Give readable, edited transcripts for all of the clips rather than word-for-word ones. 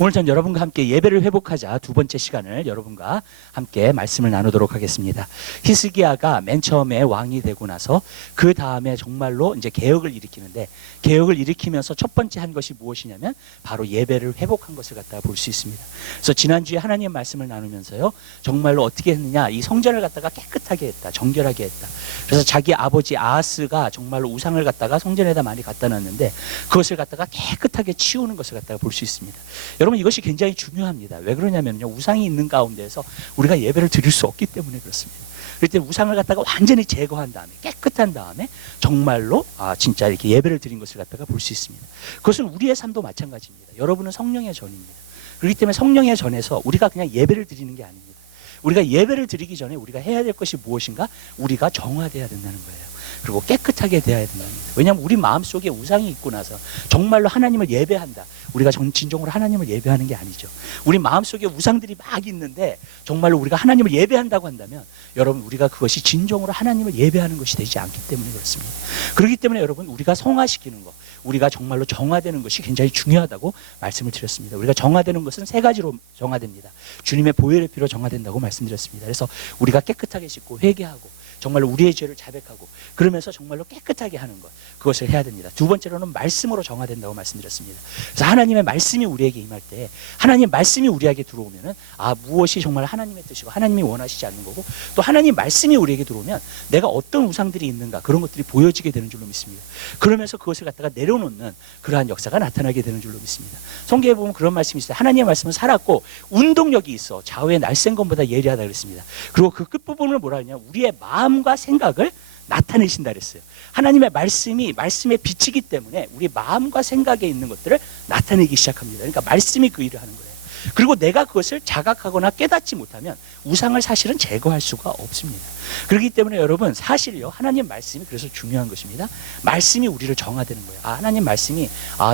오늘 전 여러분과 함께 예배를 회복하자 두 번째 시간을 여러분과 함께 말씀을 나누도록 하겠습니다. 히스기야가 맨 처음에 왕이 되고 나서 그 다음에 정말로 이제 개혁을 일으키는데, 개혁을 일으키면서 첫 번째 한 것이 무엇이냐면 바로 예배를 회복한 것을 갖다가 볼 수 있습니다. 그래서 지난주에 하나님의 말씀을 나누면서요, 정말로 어떻게 했느냐, 이 성전을 갖다가 깨끗하게 했다, 정결하게 했다. 그래서 자기 아버지 아하스가 정말로 우상을 갖다가 성전에다 많이 갖다 놨는데 그것을 갖다가 깨끗하게 치우는 것을 갖다가 볼 수 있습니다. 여러분, 이것이 굉장히 중요합니다. 왜 그러냐면요, 우상이 있는 가운데서 우리가 예배를 드릴 수 없기 때문에 그렇습니다. 그럴 때 우상을 갖다가 완전히 제거한 다음에, 깨끗한 다음에 정말로 진짜 이렇게 예배를 드린 것을 갖다가 볼 수 있습니다. 그것은 우리의 삶도 마찬가지입니다. 여러분은 성령의 전입니다. 그렇기 때문에 성령의 전에서 우리가 그냥 예배를 드리는 게 아닙니다. 우리가 예배를 드리기 전에 우리가 해야 될 것이 무엇인가? 우리가 정화되어야 된다는 거예요. 그리고 깨끗하게 되어야 된다는 거예요. 왜냐하면 우리 마음속에 우상이 있고 나서 정말로 하나님을 예배한다, 우리가 진정으로 하나님을 예배하는 게 아니죠. 우리 마음속에 우상들이 막 있는데 정말로 우리가 하나님을 예배한다고 한다면 여러분, 우리가 그것이 진정으로 하나님을 예배하는 것이 되지 않기 때문에 그렇습니다. 그렇기 때문에 여러분, 우리가 성화시키는 것, 우리가 정말로 정화되는 것이 굉장히 중요하다고 말씀을 드렸습니다. 우리가 정화되는 것은 세 가지로 정화됩니다. 주님의 보혈의 피로 정화된다고 말씀드렸습니다. 그래서 우리가 깨끗하게 씻고 회개하고 정말로 우리의 죄를 자백하고 그러면서 정말로 깨끗하게 하는 것, 그것을 해야 됩니다. 두 번째로는 말씀으로 정화된다고 말씀드렸습니다. 그래서 하나님의 말씀이 우리에게 임할 때, 하나님의 말씀이 우리에게 들어오면은 무엇이 정말 하나님의 뜻이고 하나님이 원하시지 않는 거고, 또 하나님의 말씀이 우리에게 들어오면 내가 어떤 우상들이 있는가, 그런 것들이 보여지게 되는 줄로 믿습니다. 그러면서 그것을 갖다가 내려놓는 그러한 역사가 나타나게 되는 줄로 믿습니다. 성경에 보면 그런 말씀이 있어요. 하나님의 말씀은 살았고 운동력이 있어 좌우의 날쌘검보다 예리하다 그랬습니다. 그리고 그 끝부분을 뭐라 하냐, 우리의 마음과 생각을 나타내신다 그랬어요. 하나님의 말씀에 비치기 때문에 우리 마음과 생각에 있는 것들을 나타내기 시작합니다. 그러니까 말씀이 그 일을 하는 거예요. 그리고 내가 그것을 자각하거나 깨닫지 못하면 우상을 사실은 제거할 수가 없습니다. 그렇기 때문에 여러분, 사실요, 하나님 말씀이 그래서 중요한 것입니다. 말씀이 우리를 정화되는 거예요. 하나님 말씀이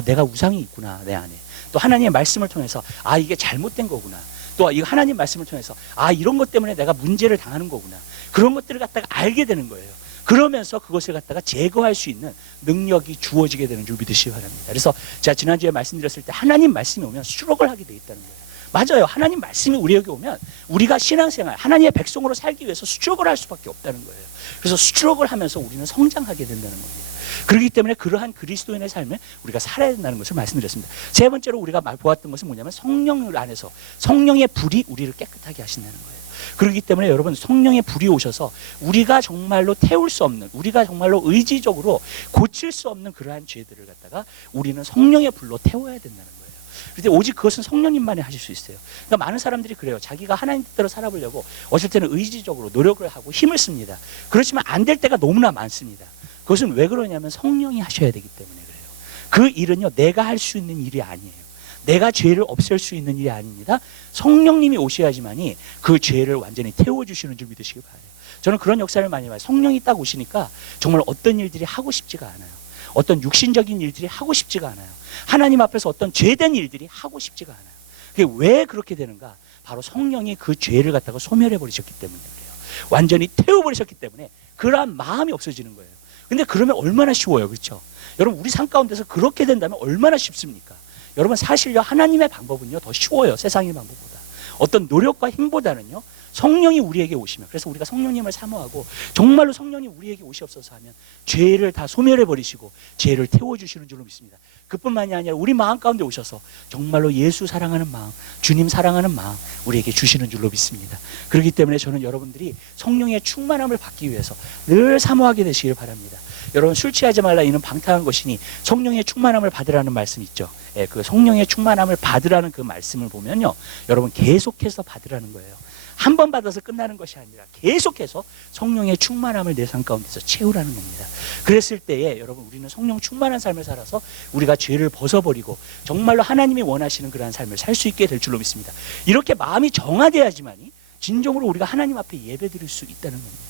내가 우상이 있구나 내 안에. 또 하나님의 말씀을 통해서 이게 잘못된 거구나. 또 이 하나님 말씀을 통해서 이런 것 때문에 내가 문제를 당하는 거구나. 그런 것들을 갖다가 알게 되는 거예요. 그러면서 그것을 갖다가 제거할 수 있는 능력이 주어지게 되는 줄 믿으시기 바랍니다. 그래서 제가 지난주에 말씀드렸을 때 하나님 말씀이 오면 수록을 하게 돼 있다는 거예요. 맞아요. 하나님 말씀이 우리에게 오면 우리가 신앙생활, 하나님의 백성으로 살기 위해서 수록을 할 수밖에 없다는 거예요. 그래서 수록을 하면서 우리는 성장하게 된다는 겁니다. 그렇기 때문에 그러한 그리스도인의 삶을 우리가 살아야 된다는 것을 말씀드렸습니다. 세 번째로 우리가 보았던 것은 뭐냐면, 성령 안에서 성령의 불이 우리를 깨끗하게 하신다는 거예요. 그렇기 때문에 여러분, 성령의 불이 오셔서 우리가 정말로 태울 수 없는, 우리가 정말로 의지적으로 고칠 수 없는 그러한 죄들을 갖다가 우리는 성령의 불로 태워야 된다는 거예요. 그런데 오직 그것은 성령님만이 하실 수 있어요. 그러니까 많은 사람들이 그래요. 자기가 하나님 뜻대로 살아보려고 어쩔 때는 의지적으로 노력을 하고 힘을 씁니다. 그렇지만 안 될 때가 너무나 많습니다. 그것은 왜 그러냐면 성령이 하셔야 되기 때문에 그래요. 그 일은요, 내가 할 수 있는 일이 아니에요. 내가 죄를 없앨 수 있는 일이 아닙니다. 성령님이 오셔야지만이 그 죄를 완전히 태워주시는 줄 믿으시기 바라요. 저는 그런 역사를 많이 봐요. 성령이 딱 오시니까 정말 어떤 일들이 하고 싶지가 않아요. 어떤 육신적인 일들이 하고 싶지가 않아요. 하나님 앞에서 어떤 죄된 일들이 하고 싶지가 않아요. 그게 왜 그렇게 되는가? 바로 성령이 그 죄를 갖다가 소멸해 버리셨기 때문에 그래요. 완전히 태워버리셨기 때문에 그러한 마음이 없어지는 거예요. 근데 그러면 얼마나 쉬워요, 그렇죠? 여러분, 우리 삶 가운데서 그렇게 된다면 얼마나 쉽습니까? 여러분, 사실요, 하나님의 방법은요 더 쉬워요. 세상의 방법보다. 어떤 노력과 힘보다는요, 성령이 우리에게 오시면, 그래서 우리가 성령님을 사모하고 정말로 성령이 우리에게 오시옵소서 하면 죄를 다 소멸해 버리시고 죄를 태워주시는 줄로 믿습니다. 그뿐만이 아니라 우리 마음 가운데 오셔서 정말로 예수 사랑하는 마음, 주님 사랑하는 마음 우리에게 주시는 줄로 믿습니다. 그렇기 때문에 저는 여러분들이 성령의 충만함을 받기 위해서 늘 사모하게 되시길 바랍니다. 여러분, 술 취하지 말라 이는 방탕한 것이니 성령의 충만함을 받으라는 말씀 있죠. 그 성령의 충만함을 받으라는 그 말씀을 보면요, 여러분, 계속해서 받으라는 거예요. 한 번 받아서 끝나는 것이 아니라 계속해서 성령의 충만함을 내 삶 가운데서 채우라는 겁니다. 그랬을 때에 여러분, 우리는 성령 충만한 삶을 살아서 우리가 죄를 벗어버리고 정말로 하나님이 원하시는 그러한 삶을 살 수 있게 될 줄로 믿습니다. 이렇게 마음이 정화돼야지만이 진정으로 우리가 하나님 앞에 예배드릴 수 있다는 겁니다.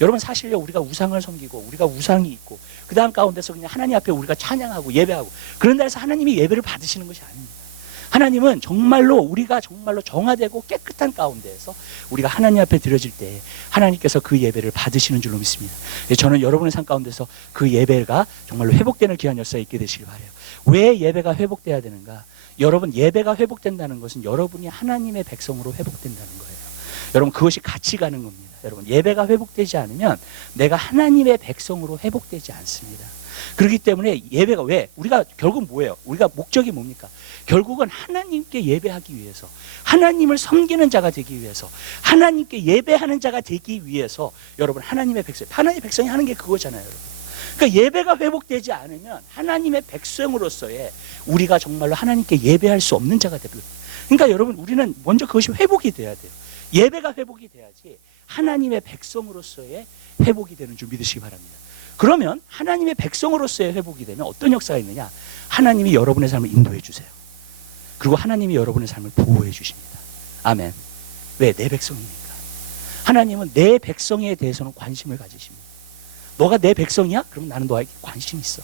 여러분, 사실요, 우리가 우상을 섬기고 우리가 우상이 있고 그 다음 가운데서 그냥 하나님 앞에 우리가 찬양하고 예배하고 그런 데서 하나님이 예배를 받으시는 것이 아닙니다. 하나님은 정말로 우리가 정말로 정화되고 깨끗한 가운데에서 우리가 하나님 앞에 드려질 때 하나님께서 그 예배를 받으시는 줄로 믿습니다. 저는 여러분의 삶 가운데서 그 예배가 정말로 회복되는 귀한 역사가 있게 되시길 바라요. 왜 예배가 회복돼야 되는가? 여러분 예배가 회복된다는 것은 여러분이 하나님의 백성으로 회복된다는 거예요. 여러분 그것이 같이 가는 겁니다. 여러분 예배가 회복되지 않으면 내가 하나님의 백성으로 회복되지 않습니다. 그렇기 때문에 예배가 왜? 우리가 결국 뭐예요? 우리가 목적이 뭡니까? 결국은 하나님께 예배하기 위해서, 하나님을 섬기는 자가 되기 위해서, 하나님께 예배하는 자가 되기 위해서 여러분 하나님의 백성이 하는 게 그거잖아요. 여러분. 그러니까 예배가 회복되지 않으면 하나님의 백성으로서의 우리가 정말로 하나님께 예배할 수 없는 자가 되거든요. 그러니까 여러분 우리는 먼저 그것이 회복이 돼야 돼요. 예배가 회복이 돼야지 하나님의 백성으로서의 회복이 되는 줄 믿으시기 바랍니다. 그러면 하나님의 백성으로서의 회복이 되면 어떤 역사가 있느냐? 하나님이 여러분의 삶을 인도해 주세요. 그리고 하나님이 여러분의 삶을 보호해 주십니다. 아멘. 왜? 내 백성이니까. 하나님은 내 백성에 대해서는 관심을 가지십니다. 너가 내 백성이야? 그러면 나는 너에게 관심 있어.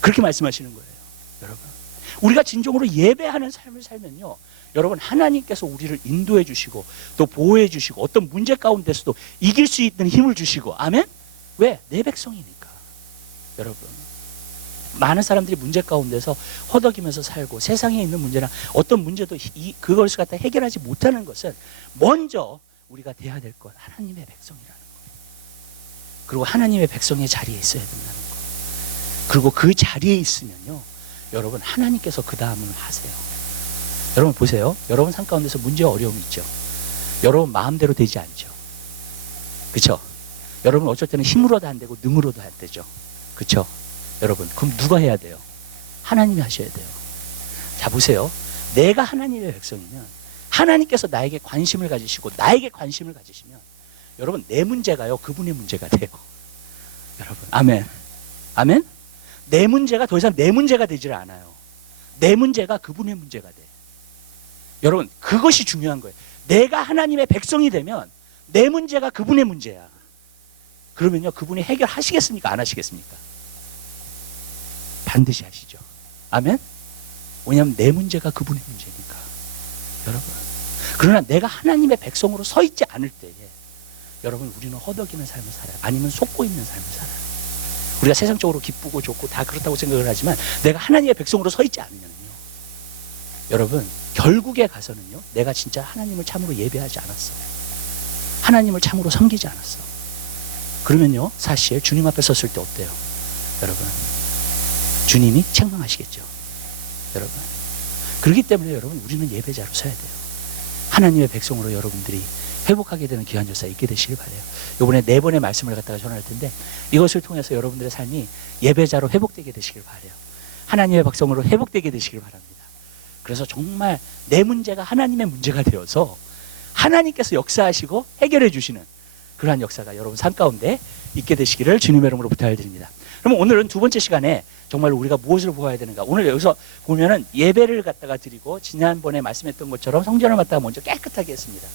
그렇게 말씀하시는 거예요. 여러분 우리가 진정으로 예배하는 삶을 살면요, 여러분 하나님께서 우리를 인도해 주시고 또 보호해 주시고 어떤 문제 가운데서도 이길 수 있는 힘을 주시고. 아멘. 왜? 내 백성이니까. 여러분 많은 사람들이 문제 가운데서 허덕이면서 살고 세상에 있는 문제나 어떤 문제도 그것을 갖다 해결하지 못하는 것은 먼저 우리가 돼야 될 것, 하나님의 백성이라는 거예요. 그리고 하나님의 백성의 자리에 있어야 된다는 거예요. 그리고 그 자리에 있으면요, 여러분 하나님께서 그 다음을 하세요. 여러분 보세요. 여러분 삶 가운데서 문제와 어려움이 있죠. 여러분 마음대로 되지 않죠. 그렇죠? 여러분 어쩔 때는 힘으로도 안 되고 능으로도 안 되죠. 그렇죠? 여러분 그럼 누가 해야 돼요? 하나님이 하셔야 돼요. 자 보세요. 내가 하나님의 백성이면 하나님께서 나에게 관심을 가지시고 나에게 관심을 가지시면 여러분 내 문제가요 그분의 문제가 돼요. 여러분 아멘. 아멘. 내 문제가 더 이상 내 문제가 되질 않아요. 내 문제가 그분의 문제가 돼. 여러분 그것이 중요한 거예요. 내가 하나님의 백성이 되면 내 문제가 그분의 문제야. 그러면요 그분이 해결하시겠습니까? 안 하시겠습니까? 반드시 하시죠. 아멘. 왜냐하면 내 문제가 그분의 문제니까. 여러분 그러나 내가 하나님의 백성으로 서 있지 않을 때에 여러분 우리는 허덕이는 삶을 살아요. 아니면 속고 있는 삶을 살아요. 우리가 세상적으로 기쁘고 좋고 다 그렇다고 생각을 하지만 내가 하나님의 백성으로 서 있지 않으면요, 여러분 결국에 가서는요 내가 진짜 하나님을 참으로 예배하지 않았어. 하나님을 참으로 섬기지 않았어. 그러면요 사실 주님 앞에 섰을 때 어때요? 여러분 주님이 책망하시겠죠. 여러분 그렇기 때문에 여러분 우리는 예배자로 서야 돼요. 하나님의 백성으로 여러분들이 회복하게 되는 귀한 역사 있게 되시길 바라요. 이번에 4번의 말씀을 갖다가 전할 텐데 이것을 통해서 여러분들의 삶이 예배자로 회복되게 되시길 바라요. 하나님의 백성으로 회복되게 되시길 바랍니다. 그래서 정말 내 문제가 하나님의 문제가 되어서 하나님께서 역사하시고 해결해 주시는 그러한 역사가 여러분 삶 가운데 있게 되시기를 주님의 이름으로 부탁을 드립니다. 그럼 오늘은 2번째 시간에 정말 우리가 무엇을 보아야 되는가? 오늘 여기서 보면은 예배를 갖다가 드리고 지난번에 말씀했던 것처럼 성전을 갖다가 먼저 깨끗하게 했습니다.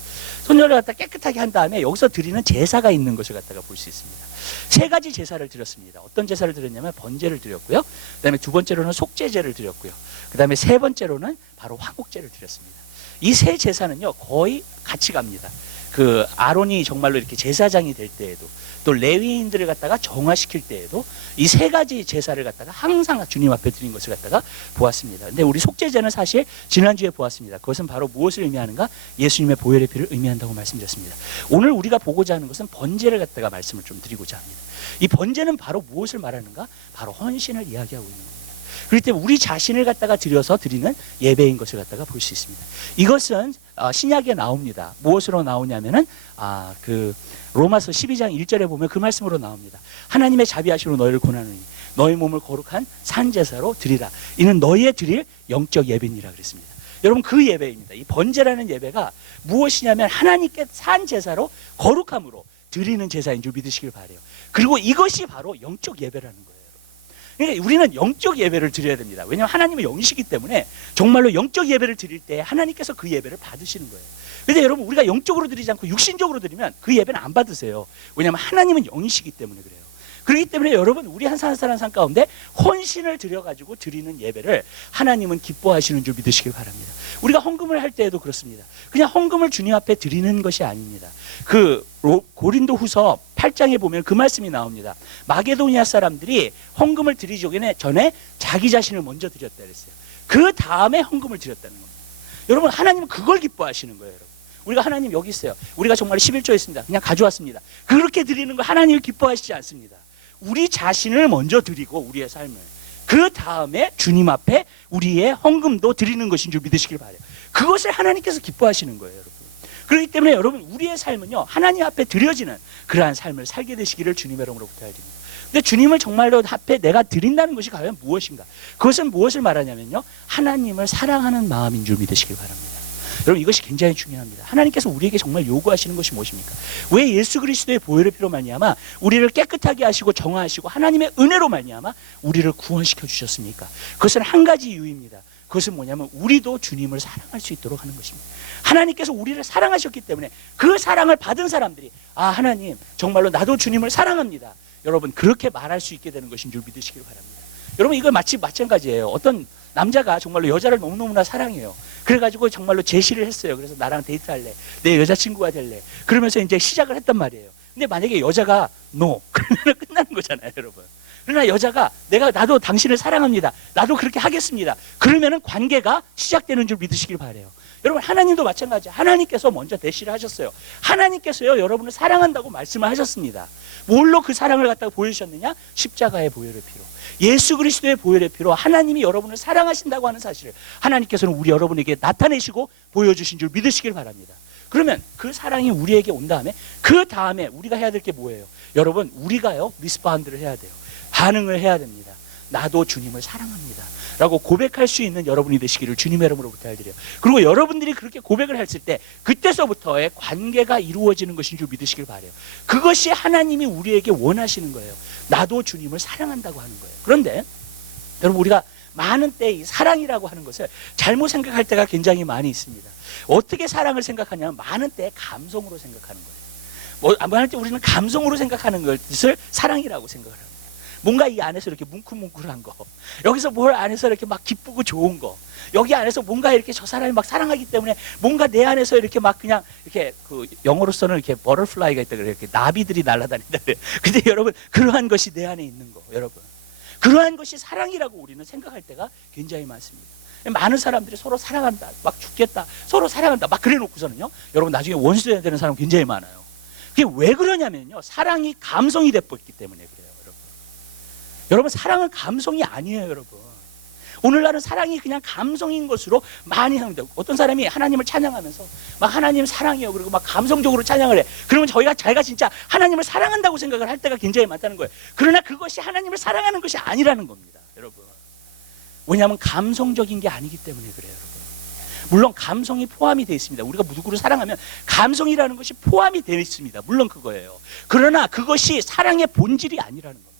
성전을 갖다가 깨끗하게 한 다음에 여기서 드리는 제사가 있는 것을 갖다가 볼 수 있습니다. 3가지 제사를 드렸습니다. 어떤 제사를 드렸냐면 번제를 드렸고요. 그다음에 2번째로는 속죄제를 드렸고요. 그다음에 3번째로는 바로 화목제를 드렸습니다. 이 3 제사는요 거의 같이 갑니다. 그 아론이 정말로 이렇게 제사장이 될 때에도 또 레위인들을 갖다가 정화시킬 때에도 이 3가지 제사를 갖다가 항상 주님 앞에 드린 것을 갖다가 보았습니다. 근데 우리 속죄제는 사실 지난주에 보았습니다. 그것은 바로 무엇을 의미하는가? 예수님의 보혈의 피를 의미한다고 말씀드렸습니다. 오늘 우리가 보고자 하는 것은 번제를 갖다가 말씀을 좀 드리고자 합니다. 이 번제는 바로 무엇을 말하는가? 바로 헌신을 이야기하고 있는 겁니다. 그렇기 때문에 우리 자신을 갖다가 드려서 드리는 예배인 것을 갖다가 볼 수 있습니다. 이것은 신약에 나옵니다. 무엇으로 나오냐면은 그 로마서 12장 1절에 보면 그 말씀으로 나옵니다. 하나님의 자비하시로 너희를 권하노니 너희 몸을 거룩한 산제사로 드리라. 이는 너희의 드릴 영적 예배니라 그랬습니다. 여러분 그 예배입니다. 이 번제라는 예배가 무엇이냐면 하나님께 산제사로 거룩함으로 드리는 제사인 줄 믿으시길 바라요. 그리고 이것이 바로 영적 예배라는 거예요. 그러니까 우리는 영적 예배를 드려야 됩니다. 왜냐하면 하나님은 영이시기 때문에 정말로 영적 예배를 드릴 때 하나님께서 그 예배를 받으시는 거예요. 그런데 여러분 우리가 영적으로 드리지 않고 육신적으로 드리면 그 예배는 안 받으세요. 왜냐하면 하나님은 영이시기 때문에 그래요. 그렇기 때문에 여러분 우리 한 사람 삶 가운데 헌신을 드려가지고 드리는 예배를 하나님은 기뻐하시는 줄 믿으시길 바랍니다. 우리가 헌금을 할 때에도 그렇습니다. 그냥 헌금을 주님 앞에 드리는 것이 아닙니다. 그 고린도 후서 8장에 보면 그 말씀이 나옵니다. 마게도니아 사람들이 헌금을 드리기 전에 자기 자신을 먼저 드렸다 그랬어요. 그 다음에 헌금을 드렸다는 겁니다. 여러분, 하나님은 그걸 기뻐하시는 거예요. 여러분, 우리가 하나님 여기 있어요. 우리가 정말 11조 했습니다. 그냥 가져왔습니다. 그렇게 드리는 거 하나님을 기뻐하시지 않습니다. 우리 자신을 먼저 드리고 우리의 삶을, 그 다음에 주님 앞에 우리의 헌금도 드리는 것인 줄 믿으시길 바라요. 그것을 하나님께서 기뻐하시는 거예요, 여러분. 그렇기 때문에 여러분, 우리의 삶은요, 하나님 앞에 드려지는 그러한 삶을 살게 되시기를 주님의 이름으로 부탁드립니다. 근데 주님을 정말로 앞에 내가 드린다는 것이 과연 무엇인가? 그것은 무엇을 말하냐면요, 하나님을 사랑하는 마음인 줄 믿으시길 바랍니다. 여러분, 이것이 굉장히 중요합니다. 하나님께서 우리에게 정말 요구하시는 것이 무엇입니까? 왜 예수 그리스도의 보혈의 피로 말미암아 우리를 깨끗하게 하시고 정화하시고 하나님의 은혜로 말미암아 우리를 구원시켜 주셨습니까? 그것은 한 가지 이유입니다. 그것은 뭐냐면 우리도 주님을 사랑할 수 있도록 하는 것입니다. 하나님께서 우리를 사랑하셨기 때문에 그 사랑을 받은 사람들이, 아, 하나님 정말로 나도 주님을 사랑합니다, 여러분, 그렇게 말할 수 있게 되는 것인 줄 믿으시길 바랍니다. 여러분, 이거 마찬가지예요. 어떤 남자가 정말로 여자를 너무너무나 사랑해요. 그래가지고 정말로 제시를 했어요. 그래서 나랑 데이트할래, 내 여자친구가 될래, 그러면서 이제 시작을 했단 말이에요. 근데 만약에 여자가 no, 그러면 끝나는 거잖아요, 여러분. 그러나 여자가 나도 당신을 사랑합니다, 나도 그렇게 하겠습니다, 그러면은 관계가 시작되는 줄 믿으시길 바라요. 여러분, 하나님도 마찬가지예요. 하나님께서 먼저 대시를 하셨어요. 하나님께서요, 여러분을 사랑한다고 말씀을 하셨습니다. 뭘로 그 사랑을 갖다가 보여주셨느냐? 십자가의 보혈의 피로, 예수 그리스도의 보혈의 피로 하나님이 여러분을 사랑하신다고 하는 사실을 하나님께서는 우리 여러분에게 나타내시고 보여주신 줄 믿으시길 바랍니다. 그러면 그 사랑이 우리에게 온 다음에, 그 다음에 우리가 해야 될 게 뭐예요? 여러분, 우리가요, 리스폰드를 해야 돼요. 반응을 해야 됩니다. 나도 주님을 사랑합니다 라고 고백할 수 있는 여러분이 되시기를 주님의 이름으로 부탁드려요. 그리고 여러분들이 그렇게 고백을 했을 때 그때서부터의 관계가 이루어지는 것인 줄 믿으시길 바라요. 그것이 하나님이 우리에게 원하시는 거예요. 나도 주님을 사랑한다고 하는 거예요. 그런데 여러분, 우리가 많은 때 이 사랑이라고 하는 것을 잘못 생각할 때가 굉장히 많이 있습니다. 어떻게 사랑을 생각하냐면 많은 때 감성으로 생각하는 거예요. 많은 때 우리는 감성으로 생각하는 것을 사랑이라고 생각을 합니다. 뭔가 이 안에서 이렇게 뭉클뭉클한 거, 여기서 뭘 안에서 이렇게 막 기쁘고 좋은 거, 여기 안에서 뭔가 이렇게 저 사람이 막 사랑하기 때문에 뭔가 내 안에서 이렇게 막 그냥 이렇게, 그 영어로서는 이렇게 버터플라이가 있다 그래요. 이렇게 나비들이 날아다닌다 그래요. 근데 여러분, 그러한 것이 내 안에 있는 거, 여러분, 그러한 것이 사랑이라고 우리는 생각할 때가 굉장히 많습니다. 많은 사람들이 서로 사랑한다, 막 죽겠다, 서로 사랑한다, 막 그래 놓고서는요, 여러분, 나중에 원수가 되는 사람 굉장히 많아요. 그게 왜 그러냐면요, 사랑이 감성이 돼버렸기 때문에 그래요. 여러분, 사랑은 감성이 아니에요, 여러분. 오늘날은 사랑이 그냥 감성인 것으로 많이 합니다. 어떤 사람이 하나님을 찬양하면서 막 하나님 사랑해요, 그리고 막 감성적으로 찬양을 해. 그러면 자기가 진짜 하나님을 사랑한다고 생각을 할 때가 굉장히 많다는 거예요. 그러나 그것이 하나님을 사랑하는 것이 아니라는 겁니다, 여러분. 왜냐하면 감성적인 게 아니기 때문에 그래요, 여러분. 물론 감성이 포함이 되어 있습니다. 우리가 누구를 사랑하면 감성이라는 것이 포함이 되어 있습니다. 물론 그거예요. 그러나 그것이 사랑의 본질이 아니라는 겁니다.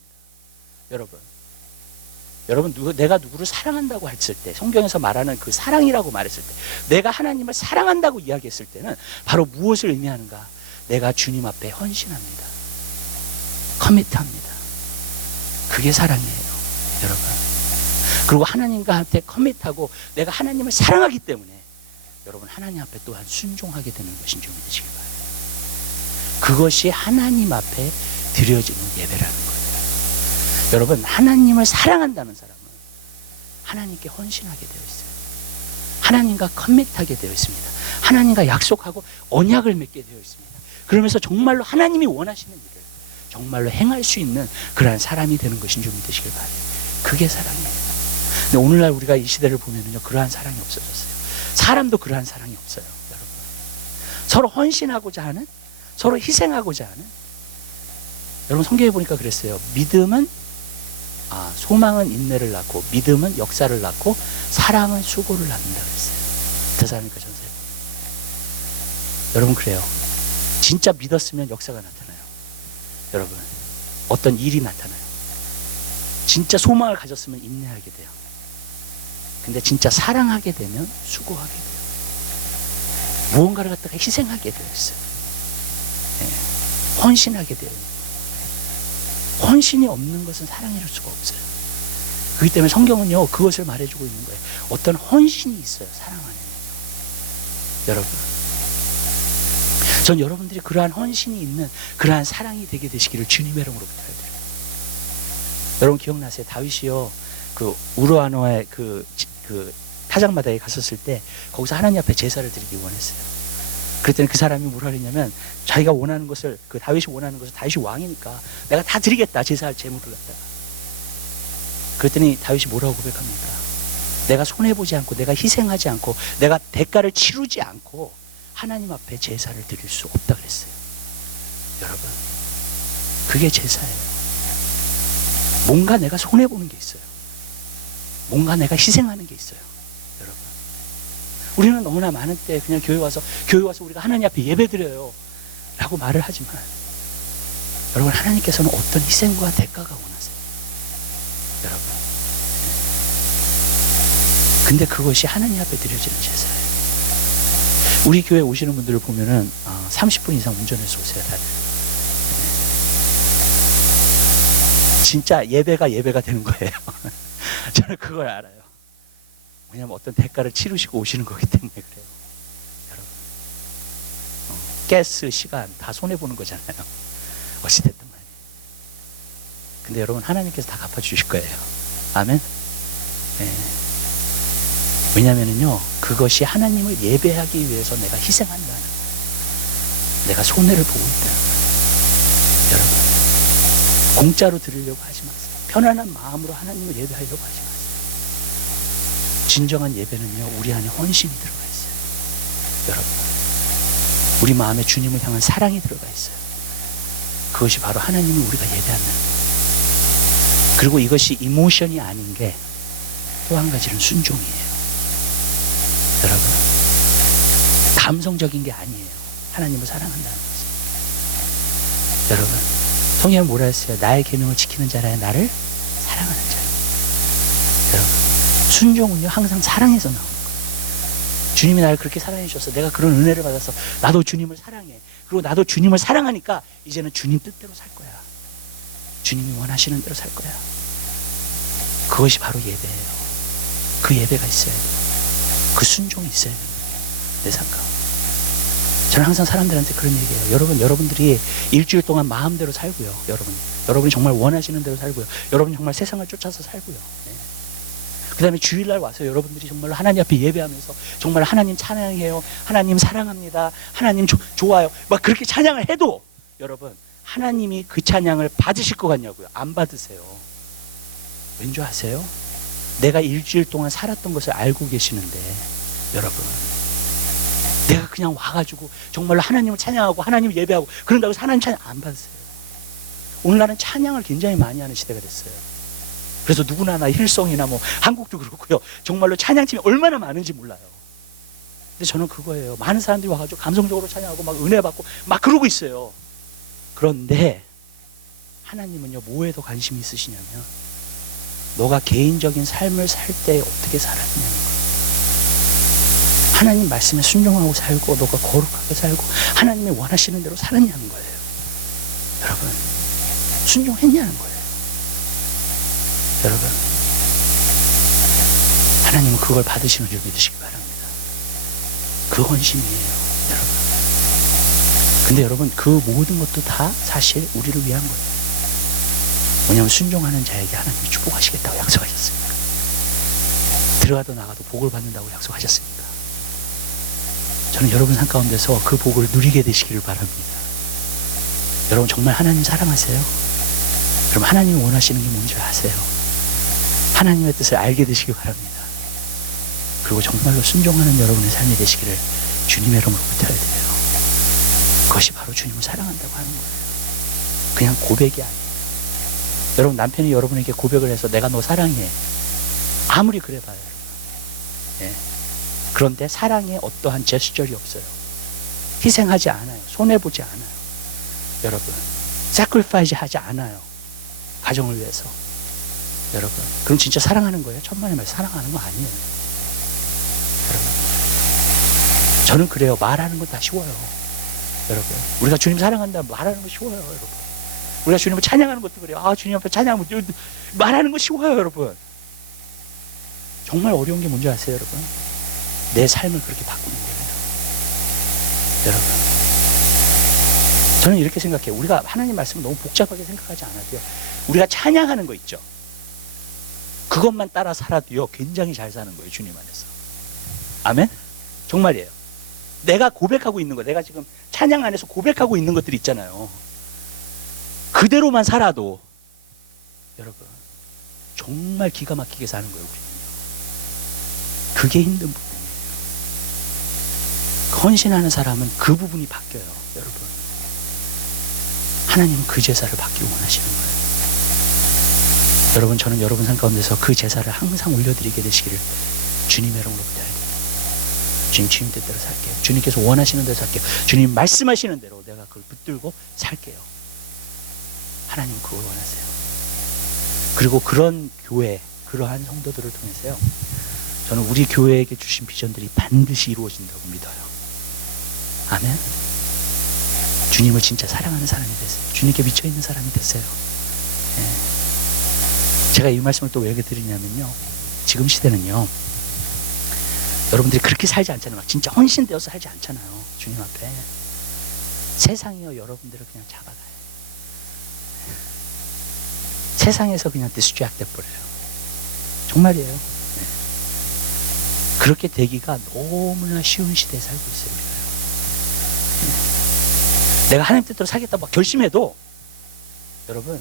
여러분, 내가 누구를 사랑한다고 했을 때, 성경에서 말하는 그 사랑이라고 말했을 때, 내가 하나님을 사랑한다고 이야기했을 때는 바로 무엇을 의미하는가? 내가 주님 앞에 헌신합니다, 커미트합니다. 그게 사랑이에요, 여러분. 그리고 하나님과 함께 커미트하고 내가 하나님을 사랑하기 때문에 여러분, 하나님 앞에 또한 순종하게 되는 것인 줄 믿으시기 바랍니다. 그것이 하나님 앞에 드려지는 예배라는 거예요. 여러분, 하나님을 사랑한다는 사람은 하나님께 헌신하게 되어 있어요. 하나님과 커밋하게 되어 있습니다. 하나님과 약속하고 언약을 맺게 되어 있습니다. 그러면서 정말로 하나님이 원하시는 일을 정말로 행할 수 있는 그러한 사람이 되는 것인 줄 믿으시길 바라요. 그게 사랑이에요. 근데 오늘날 우리가 이 시대를 보면은요, 그러한 사랑이 없어졌어요. 사람도 그러한 사랑이 없어요, 여러분. 서로 헌신하고자 하는, 서로 희생하고자 하는. 여러분, 성경에 보니까 그랬어요. 소망은 인내를 낳고, 믿음은 역사를 낳고, 사랑은 수고를 낳는다 그랬어요. 데살로니가 전서에. 여러분, 그래요. 진짜 믿었으면 역사가 나타나요. 여러분, 어떤 일이 나타나요. 진짜 소망을 가졌으면 인내하게 돼요. 근데 진짜 사랑하게 되면 수고하게 돼요. 무언가를 갖다가 희생하게 되어 있어요. 헌신하게 돼요. 헌신이 없는 것은 사랑이랄 수가 없어요. 그렇기 때문에 성경은요, 그것을 말해주고 있는 거예요. 어떤 헌신이 있어요, 사랑 안에는. 여러분, 전 여러분들이 그러한 헌신이 있는 그러한 사랑이 되게 되시기를 주님의 이름으로 부탁드려요. 여러분, 기억나세요? 다윗이요, 그 우르아노의 그 타작마당에 갔었을 때 거기서 하나님 앞에 제사를 드리기 원했어요. 그랬더니 그 사람이 뭐라 그랬냐면 자기가 원하는 것을, 그 다윗이 원하는 것을, 다윗이 왕이니까 내가 다 드리겠다, 제사할 제물을 갖다가. 그랬더니 다윗이 뭐라고 고백합니까? 내가 손해보지 않고, 내가 희생하지 않고, 내가 대가를 치르지 않고 하나님 앞에 제사를 드릴 수 없다 그랬어요. 여러분, 그게 제사예요. 뭔가 내가 손해보는 게 있어요. 뭔가 내가 희생하는 게 있어요. 여러분, 우리는 너무나 많은 때 그냥 교회 와서 우리가 하나님 앞에 예배드려요 라고 말을 하지만, 여러분, 하나님께서는 어떤 희생과 대가가 원하세요. 여러분, 근데 그것이 하나님 앞에 드려지는 제사예요. 우리 교회 오시는 분들을 보면은 30분 이상 운전해서 오세요, 다들. 진짜 예배가 되는 거예요. 저는 그걸 알아요. 왜냐하면 어떤 대가를 치르시고 오시는 거기 때문에 그래요. 여러분, 가스, 시간 다 손해보는 거잖아요. 어찌됐든 말이에요. 근데 여러분, 하나님께서 다 갚아주실 거예요. 아멘. 네. 왜냐면은요, 그것이 하나님을 예배하기 위해서 내가 희생한다는 거예요. 내가 손해를 보고 있다는 거예요. 여러분, 공짜로 드리려고 하지 마세요. 편안한 마음으로 하나님을 예배하려고 하지 마세요. 진정한 예배는요, 우리 안에 헌신이 들어가 있어요. 여러분, 우리 마음에 주님을 향한 사랑이 들어가 있어요. 그것이 바로 하나님을 우리가 예배한다는 거예요. 그리고 이것이 이모션이 아닌 게 또 한 가지는 순종이에요. 여러분, 감성적인 게 아니에요. 하나님을 사랑한다는 거지. 여러분, 성경은 뭐라 했어요? 나의 계명을 지키는 자라야 나를 사랑하는 자예요. 여러분, 순종은요, 항상 사랑에서 나오는 거예요. 주님이 나를 그렇게 사랑해 주셔서 내가 그런 은혜를 받아서 나도 주님을 사랑해. 그리고 나도 주님을 사랑하니까 이제는 주님 뜻대로 살 거야. 주님이 원하시는 대로 살 거야. 그것이 바로 예배예요. 그 예배가 있어야 돼요. 그 순종이 있어야 됩니다. 내 삶 가운데. 저는 항상 사람들한테 그런 얘기해요. 여러분들이 일주일 동안 마음대로 살고요. 여러분이 정말 원하시는 대로 살고요. 여러분이 정말 세상을 쫓아서 살고요. 네. 그 다음에 주일날 와서 여러분들이 정말로 하나님 앞에 예배하면서 정말 하나님 찬양해요. 하나님 사랑합니다. 하나님 좋아요. 막 그렇게 찬양을 해도 여러분, 하나님이 그 찬양을 받으실 것 같냐고요? 안 받으세요. 왠 줄 아세요? 내가 일주일 동안 살았던 것을 알고 계시는데, 여러분, 내가 그냥 와가지고 정말로 하나님을 찬양하고 하나님을 예배하고 그런다고 해서 하나님 찬양 안 받으세요. 오늘날은 찬양을 굉장히 많이 하는 시대가 됐어요. 그래서 누구나 힐송이나 뭐 한국도 그렇고요, 정말로 찬양팀이 얼마나 많은지 몰라요. 근데 저는 그거예요. 많은 사람들이 와가지고 감성적으로 찬양하고 막 은혜 받고 막 그러고 있어요. 그런데 하나님은요, 뭐에 더 관심이 있으시냐면 너가 개인적인 삶을 살 때 어떻게 살았냐는 거예요. 하나님 말씀에 순종하고 살고 너가 거룩하게 살고 하나님이 원하시는 대로 살았냐는 거예요. 여러분, 순종했냐는 거예요. 여러분, 하나님은 그걸 받으시는 줄 믿으시기 바랍니다. 그 헌신이에요, 여러분. 근데 여러분, 그 모든 것도 다 사실 우리를 위한 거예요. 왜냐하면 순종하는 자에게 하나님이 축복하시겠다고 약속하셨습니다. 들어가도 나가도 복을 받는다고 약속하셨습니다. 저는 여러분 삶 가운데서 그 복을 누리게 되시기를 바랍니다. 여러분, 정말 하나님 사랑하세요? 여러분, 하나님이 원하시는 게 뭔지 아세요? 하나님의 뜻을 알게 되시기 바랍니다. 그리고 정말로 순종하는 여러분의 삶이 되시기를 주님의 이름으로 부탁드려요. 그것이 바로 주님을 사랑한다고 하는 거예요. 그냥 고백이 아니에요. 여러분, 남편이 여러분에게 고백을 해서 내가 너 사랑해, 아무리 그래 봐요. 예. 그런데 사랑에 어떠한 제스처리 없어요. 희생하지 않아요. 손해보지 않아요. 여러분, sacrifice 하지 않아요. 가정을 위해서. 여러분, 그럼 진짜 사랑하는 거예요? 천만의 말 사랑하는 거 아니에요. 여러분, 저는 그래요. 말하는 건 다 쉬워요. 여러분, 우리가 주님 사랑한다 말하는 거 쉬워요. 여러분, 우리가 주님을 찬양하는 것도 그래요. 주님 앞에 찬양하면 말하는 거 쉬워요. 여러분, 정말 어려운 게 뭔지 아세요? 여러분, 내 삶을 그렇게 바꾸는 거예요. 여러분, 저는 이렇게 생각해요. 우리가 하나님 말씀을 너무 복잡하게 생각하지 않아도요, 우리가 찬양하는 거 있죠, 그것만 따라 살아도요 굉장히 잘 사는 거예요, 주님 안에서. 아멘? 정말이에요. 내가 고백하고 있는 거, 내가 지금 찬양 안에서 고백하고 있는 것들이 있잖아요. 그대로만 살아도 여러분 정말 기가 막히게 사는 거예요. 우리는요. 그게 힘든 부분이에요. 헌신하는 사람은 그 부분이 바뀌어요. 여러분, 하나님은 그 제사를 받기 원하시는 거예요. 여러분, 저는 여러분 삶 가운데서 그 제사를 항상 올려드리게 되시기를 주님의 이름으로 부탁드립니다. 주님, 주님 뜻대로 살게요. 주님께서 원하시는 대로 살게요. 주님 말씀하시는 대로 내가 그걸 붙들고 살게요. 하나님 그걸 원하세요. 그리고 그런 교회, 그러한 성도들을 통해서요, 저는 우리 교회에게 주신 비전들이 반드시 이루어진다고 믿어요. 아멘. 주님을 진짜 사랑하는 사람이 되세요. 주님께 미쳐있는 사람이 되세요. 예. 제가 이 말씀을 또 왜 드리냐면요, 지금 시대는요, 여러분들이 그렇게 살지 않잖아요. 막 진짜 헌신되어서 살지 않잖아요. 주님 앞에. 세상이요, 여러분들을 그냥 잡아가요. 세상에서 그냥 디스트랙돼 버려요. 정말이에요. 네. 그렇게 되기가 너무나 쉬운 시대에 살고 있어요. 우리가요. 네. 내가 하나님 뜻대로 살겠다 막 결심해도 여러분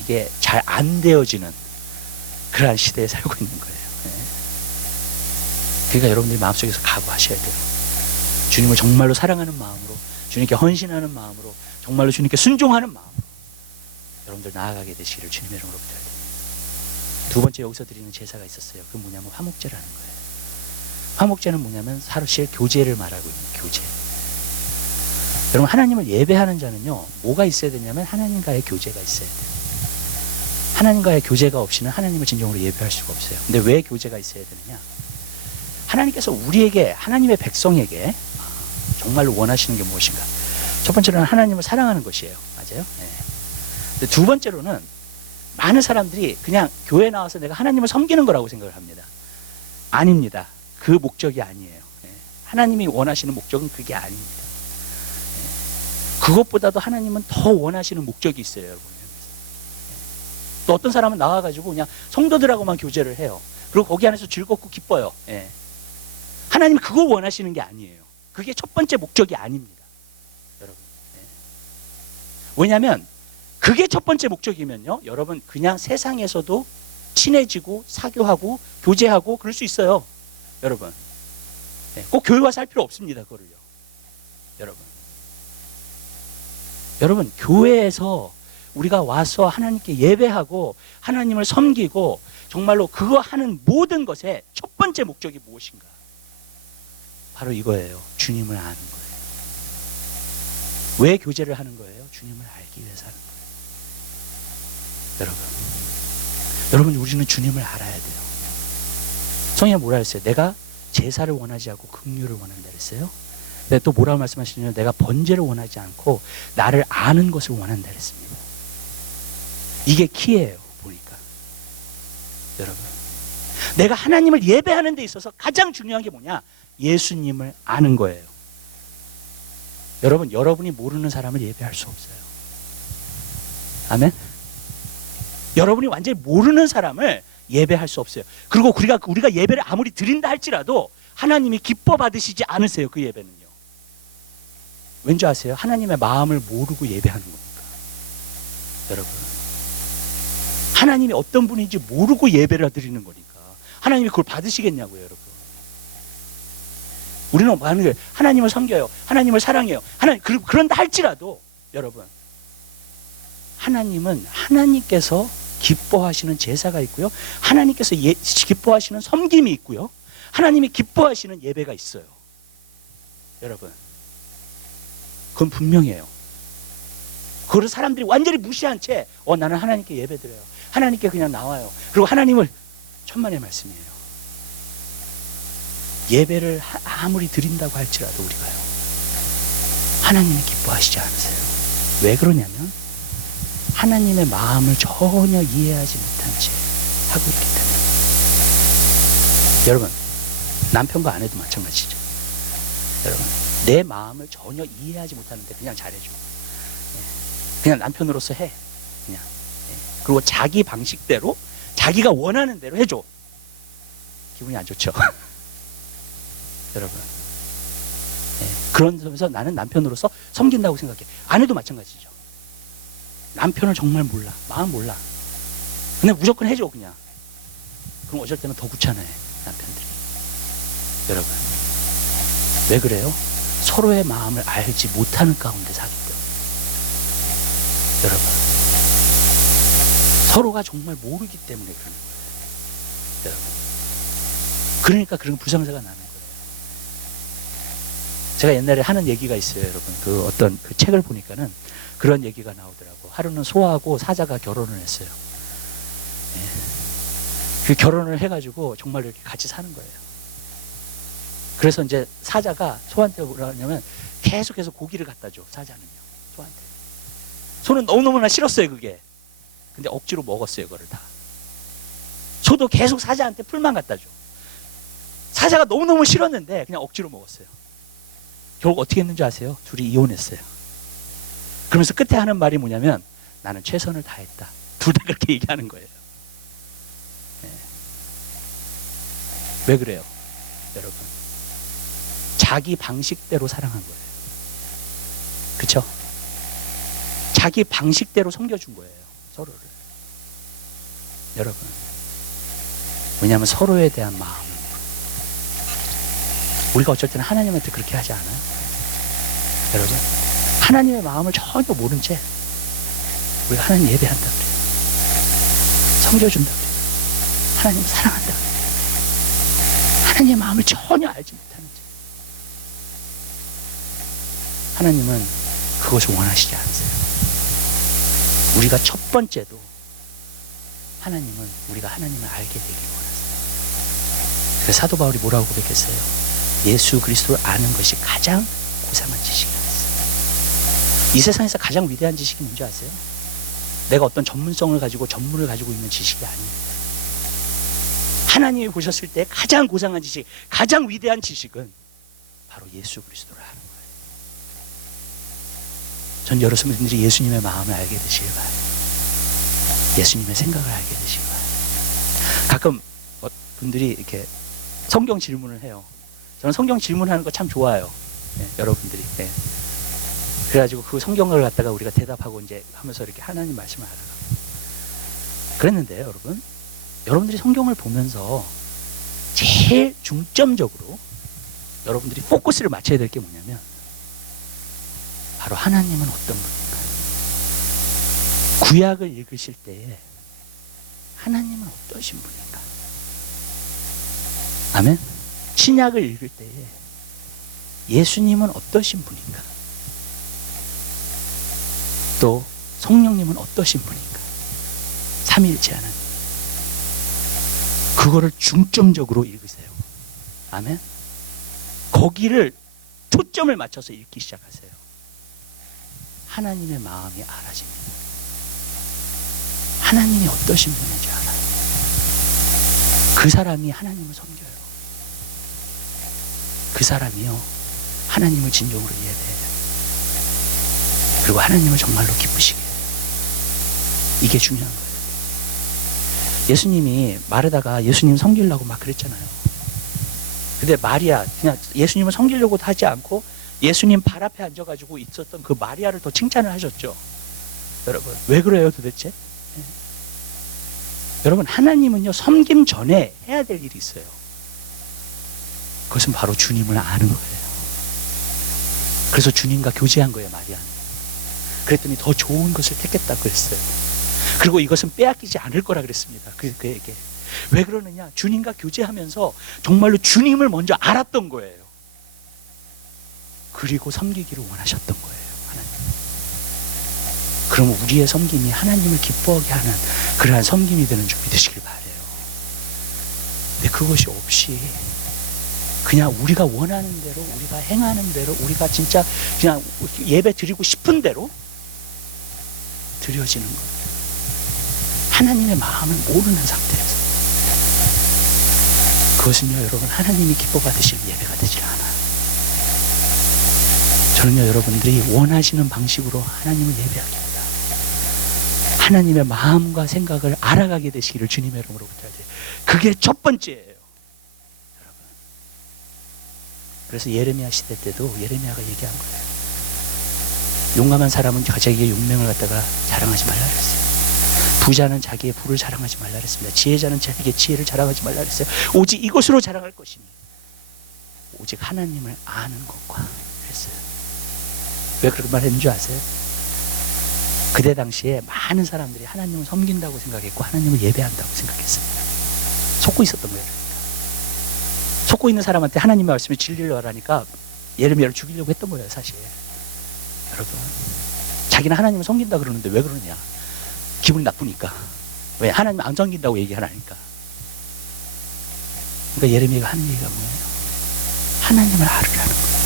이게 잘 안 되어지는 그러한 시대에 살고 있는 거예요. 네. 그러니까 여러분들이 마음속에서 각오하셔야 돼요. 주님을 정말로 사랑하는 마음으로, 주님께 헌신하는 마음으로, 정말로 주님께 순종하는 마음으로 여러분들 나아가게 되시기를 주님의 이름으로 부탁드립니다. 두 번째 여기서 드리는 제사가 있었어요. 그게 뭐냐면 화목제라는 거예요. 화목제는 뭐냐면 사실 교제를 말하고 있는 교제. 여러분, 하나님을 예배하는 자는요, 뭐가 있어야 되냐면 하나님과의 교제가 있어야 돼요. 하나님과의 교제가 없이는 하나님을 진정으로 예배할 수가 없어요. 근데 왜 교제가 있어야 되느냐? 하나님께서 우리에게, 하나님의 백성에게 정말로 원하시는 게 무엇인가? 첫 번째로는 하나님을 사랑하는 것이에요. 맞아요? 네. 근데 두 번째로는 많은 사람들이 그냥 교회 나와서 내가 하나님을 섬기는 거라고 생각을 합니다. 아닙니다. 그 목적이 아니에요. 네. 하나님이 원하시는 목적은 그게 아닙니다. 네. 그것보다도 하나님은 더 원하시는 목적이 있어요, 여러분. 네. 또 어떤 사람은 나와가지고 그냥 성도들하고만 교제를 해요. 그리고 거기 안에서 즐겁고 기뻐요. 네. 하나님은 그걸 원하시는 게 아니에요. 그게 첫 번째 목적이 아닙니다, 여러분. 네. 왜냐하면 그게 첫 번째 목적이면요, 여러분 그냥 세상에서도 친해지고 사교하고 교제하고 그럴 수 있어요, 여러분. 네. 꼭 교회 와서 할 필요 없습니다, 그거를요, 여러분. 여러분, 교회에서 우리가 와서 하나님께 예배하고 하나님을 섬기고 정말로 그거 하는 모든 것의 첫 번째 목적이 무엇인가? 바로 이거예요. 주님을 아는 거예요. 왜 교제를 하는 거예요? 주님을 알기 위해서 하는 거예요. 여러분, 우리는 주님을 알아야 돼요. 성경에 뭐라 했어요? 내가 제사를 원하지 않고 긍휼을 원한다 그랬어요. 근데 또 뭐라고 말씀하시냐면 내가 번제를 원하지 않고 나를 아는 것을 원한다 그랬습니다. 이게 키예요, 보니까. 여러분, 내가 하나님을 예배하는 데 있어서 가장 중요한 게 뭐냐? 예수님을 아는 거예요. 여러분, 여러분이 모르는 사람을 예배할 수 없어요. 아멘? 여러분이 완전히 모르는 사람을 예배할 수 없어요. 그리고 우리가 예배를 아무리 드린다 할지라도 하나님이 기뻐 받으시지 않으세요, 그 예배는요. 왠지 아세요? 하나님의 마음을 모르고 예배하는 겁니까? 여러분, 하나님이 어떤 분인지 모르고 예배를 드리는 거니까 하나님이 그걸 받으시겠냐고요, 여러분. 우리는 많은 게 하나님을 섬겨요, 하나님을 사랑해요, 그런다 할지라도 여러분, 하나님은 하나님께서 기뻐하시는 제사가 있고요, 하나님께서 기뻐하시는 섬김이 있고요, 하나님이 기뻐하시는 예배가 있어요. 여러분, 그건 분명해요. 그걸 사람들이 완전히 무시한 채 나는 하나님께 예배드려요, 하나님께 그냥 나와요. 그리고 하나님을, 천만의 말씀이에요. 예배를 아무리 드린다고 할지라도 우리가요, 하나님이 기뻐하시지 않으세요. 왜 그러냐면 하나님의 마음을 전혀 이해하지 못한 채 하고 있기 때문에. 여러분, 남편과 아내도 마찬가지죠. 여러분, 내 마음을 전혀 이해하지 못하는데 그냥 잘해줘. 그냥 남편으로서 해. 그냥. 그리고 자기 방식대로 자기가 원하는 대로 해줘. 기분이 안 좋죠. 여러분. 예, 그런 점에서 나는 남편으로서 섬긴다고 생각해. 아내도 마찬가지죠. 남편을 정말 몰라. 마음 몰라. 근데 무조건 해줘 그냥. 그럼 어쩔 때는 더 귀찮아해 남편들이. 여러분, 왜 그래요? 서로의 마음을 알지 못하는 가운데 사기 때문에. 여러분, 서로가 정말 모르기 때문에 그러는 거예요. 여러분, 그러니까 그런 불상사가 나는 거예요. 제가 옛날에 하는 얘기가 있어요, 여러분. 그 어떤 그 책을 보니까는 그런 얘기가 나오더라고. 하루는 소하고 사자가 결혼을 했어요. 예. 그 결혼을 해가지고 정말 이렇게 같이 사는 거예요. 그래서 이제 사자가 소한테 뭐라 하냐면 계속해서 고기를 갖다 줘. 사자는요, 소한테. 소는 너무너무나 싫었어요, 그게. 근데 억지로 먹었어요, 그거를 다. 소도 계속 사자한테 풀만 갖다 줘. 사자가 너무너무 싫었는데 그냥 억지로 먹었어요. 결국 어떻게 했는지 아세요? 둘이 이혼했어요. 그러면서 끝에 하는 말이 뭐냐면 나는 최선을 다했다. 둘 다 그렇게 얘기하는 거예요. 네. 왜 그래요? 여러분, 자기 방식대로 사랑한 거예요. 그렇죠? 자기 방식대로 섬겨준 거예요, 서로를. 여러분, 왜냐하면 서로에 대한 마음, 우리가 어쩔 때는 하나님한테 그렇게 하지 않아요? 여러분, 하나님의 마음을 전혀 모른 채 우리가 하나님 예배한다 그래요. 섬겨준다 그래요. 하나님을 사랑한다 그래요. 하나님의 마음을 전혀 알지 못하는 채. 하나님은 그것을 원하시지 않으세요. 우리가 첫 번째도 하나님은 우리가 하나님을 알게 되길 원하세요. 그래서 사도 바울이 뭐라고 고백했어요? 예수 그리스도를 아는 것이 가장 고상한 지식이라고 했어요. 이 세상에서 가장 위대한 지식이 뭔지 아세요? 내가 어떤 전문성을 가지고 전문을 가지고 있는 지식이 아니에요. 하나님이 보셨을 때 가장 고상한 지식, 가장 위대한 지식은 바로 예수 그리스도를 아는 거예요. 전 여러분들이 예수님의 마음을 알게 되시길 바라요. 예수님의 생각을 알게 되시길 바라요. 가끔 분들이 이렇게 성경 질문을 해요. 저는 성경 질문하는 거 참 좋아요. 네, 여러분들이. 네. 그래가지고 그 성경을 갖다가 우리가 대답하고 이제 하면서 이렇게 하나님 말씀을 알아가고. 그랬는데요, 여러분. 여러분들이 성경을 보면서 제일 중점적으로 여러분들이 포커스를 맞춰야 될 게 뭐냐면 바로 하나님은 어떤 분인가. 구약을 읽으실 때에 하나님은 어떠신 분인가. 아멘. 신약을 읽을 때에 예수님은 어떠신 분인가? 또 성령님은 어떠신 분인가? 삼위일체 하나님. 그거를 중점적으로 읽으세요. 아멘. 거기를 초점을 맞춰서 읽기 시작하세요. 하나님의 마음이 알아집니다. 하나님이 어떠신 분인지 알아요. 그 사람이 하나님을 섬겨요. 그 사람이요, 하나님을 진정으로 예배해요. 그리고 하나님을 정말로 기쁘시게 해요. 이게 중요한 거예요. 예수님이 마르다가 예수님 섬기려고 막 그랬잖아요. 근데 마리아, 그냥 예수님을 섬기려고 하지 않고 예수님 발 앞에 앉아가지고 있었던 그 마리아를 더 칭찬을 하셨죠. 여러분, 왜 그래요 도대체? 네. 여러분, 하나님은요, 섬김 전에 해야 될 일이 있어요. 그것은 바로 주님을 아는 거예요. 그래서 주님과 교제한 거예요, 마리아는. 그랬더니 더 좋은 것을 택했다고 그랬어요. 그리고 이것은 빼앗기지 않을 거라 그랬습니다. 그에게. 왜 그러느냐? 주님과 교제하면서 정말로 주님을 먼저 알았던 거예요. 그리고 섬기기를 원하셨던 거예요, 하나님. 그러면 우리의 섬김이 하나님을 기뻐하게 하는 그러한 섬김이 되는 줄 믿으시길 바라요. 근데 그것이 없이 그냥 우리가 원하는 대로, 우리가 행하는 대로, 우리가 진짜 그냥 예배 드리고 싶은 대로 드려지는 것. 하나님의 마음을 모르는 상태에서. 그것은요, 여러분, 하나님이 기뻐 받으실 예배가 되질 않아요. 저는요, 여러분들이 원하시는 방식으로 하나님을 예배하겠다. 하나님의 마음과 생각을 알아가게 되시기를 주님의 이름으로 부탁드려요. 그게 첫 번째예요. 그래서 예레미야 시대 때도 예레미야가 얘기한 거예요. 용감한 사람은 자기의 용맹을 갖다가 자랑하지 말라 그랬어요. 부자는 자기의 부를 자랑하지 말라 그랬습니다. 지혜자는 자기의 지혜를 자랑하지 말라 그랬어요. 오직 이것으로 자랑할 것이니 오직 하나님을 아는 것과 그랬어요. 왜 그렇게 말했는 줄 아세요? 그때 당시에 많은 사람들이 하나님을 섬긴다고 생각했고 하나님을 예배한다고 생각했습니다. 속고 있었던 거예요. 그러니까. 속고 있는 사람한테 하나님의 말씀을 진리를 하라니까 예레미야를 죽이려고 했던 거예요. 사실 여러분, 자기는 하나님을 섬긴다 그러는데 왜 그러냐? 기분이 나쁘니까. 왜? 하나님 안 섬긴다고 얘기하니까. 그러니까 예레미야가 하는 얘기가 뭐예요? 하나님을 알으라는 거예요.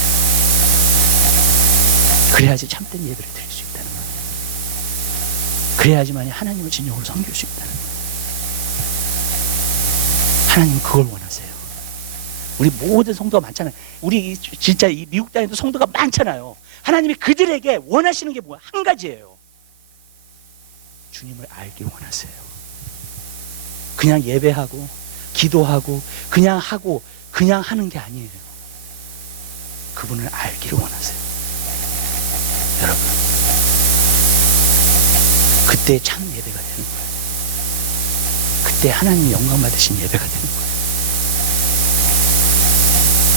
그래야지 참된 예배를 드릴 수 있다는 거예요. 그래야지만이 하나님을 진정으로 섬길 수 있다는 거예요. 하나님은 그걸 원하세요. 우리 모든 성도가 많잖아요. 우리 진짜 이 미국 땅에도 성도가 많잖아요. 하나님이 그들에게 원하시는 게 뭐야? 한 가지예요. 주님을 알길 원하세요. 그냥 예배하고 기도하고 그냥 하고 그냥 하는 게 아니에요. 그분을 알기를 원하세요. 여러분, 그때 참 예배가 되는 거예요. 그때 하나님 영광 받으신 예배가 되는 거예요.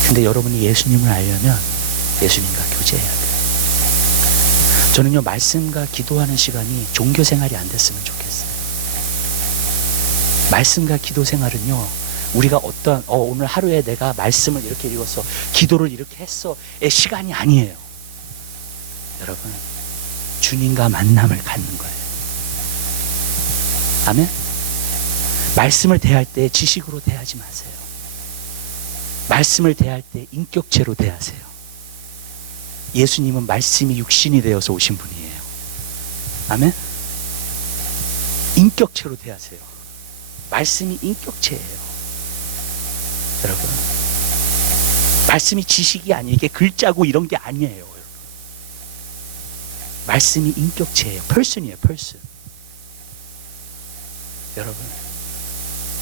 근데 여러분이 예수님을 알려면 예수님과 교제해야 돼요. 저는요, 말씀과 기도하는 시간이 종교 생활이 안 됐으면 좋겠어요. 말씀과 기도 생활은요, 우리가 어떤 오늘 하루에 내가 말씀을 이렇게 읽었어, 기도를 이렇게 했어의 시간이 아니에요. 여러분, 주님과 만남을 갖는 거예요. 아멘? 말씀을 대할 때 지식으로 대하지 마세요. 말씀을 대할 때 인격체로 대하세요. 예수님은 말씀이 육신이 되어서 오신 분이에요. 아멘? 인격체로 대하세요. 말씀이 인격체예요. 여러분, 말씀이 지식이 아니에요. 이게 글자고 이런 게 아니에요. 여러분. 말씀이 인격체예요. 펄슨이에요. 펄슨. 여러분,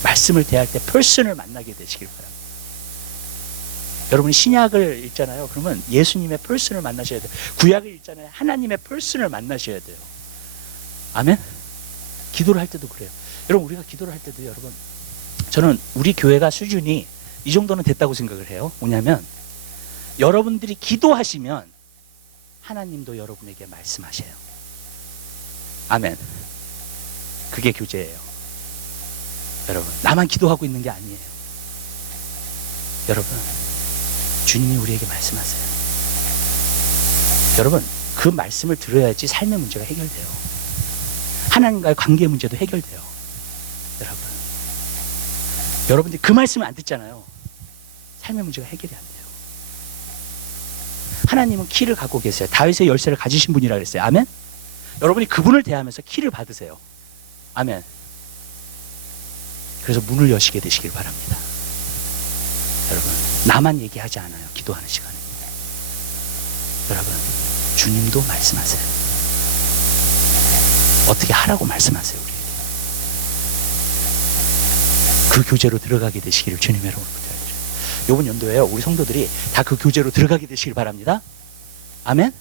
말씀을 대할 때 펄슨을 만나게 되시길 바랍니다. 여러분이 신약을 읽잖아요. 그러면 예수님의 펄슨을 만나셔야 돼요. 구약을 읽잖아요. 하나님의 펄슨을 만나셔야 돼요. 아멘? 기도를 할 때도 그래요. 여러분, 우리가 기도를 할 때도 여러분, 저는 우리 교회가 수준이 이 정도는 됐다고 생각을 해요. 뭐냐면 여러분들이 기도하시면 하나님도 여러분에게 말씀하셔요. 아멘. 그게 교제예요. 여러분, 나만 기도하고 있는 게 아니에요. 여러분, 주님이 우리에게 말씀하세요. 여러분, 그 말씀을 들어야지 삶의 문제가 해결돼요. 하나님과의 관계 문제도 해결돼요. 여러분, 여러분들이 그 말씀을 안 듣잖아요. 삶의 문제가 해결이 안 돼요. 하나님은 키를 갖고 계세요. 다윗의 열쇠를 가지신 분이라 그랬어요. 아멘? 여러분이 그분을 대하면서 키를 받으세요. 아멘. 그래서 문을 여시게 되시길 바랍니다. 여러분, 나만 얘기하지 않아요. 기도하는 시간에. 여러분, 주님도 말씀하세요. 어떻게 하라고 말씀하세요. 우리에게. 그 교제로 들어가게 되시기를 주님의 이름으로 부탁드려요. 이번 연도에요, 우리 성도들이 다 그 교제로 들어가게 되시길 바랍니다. 아멘.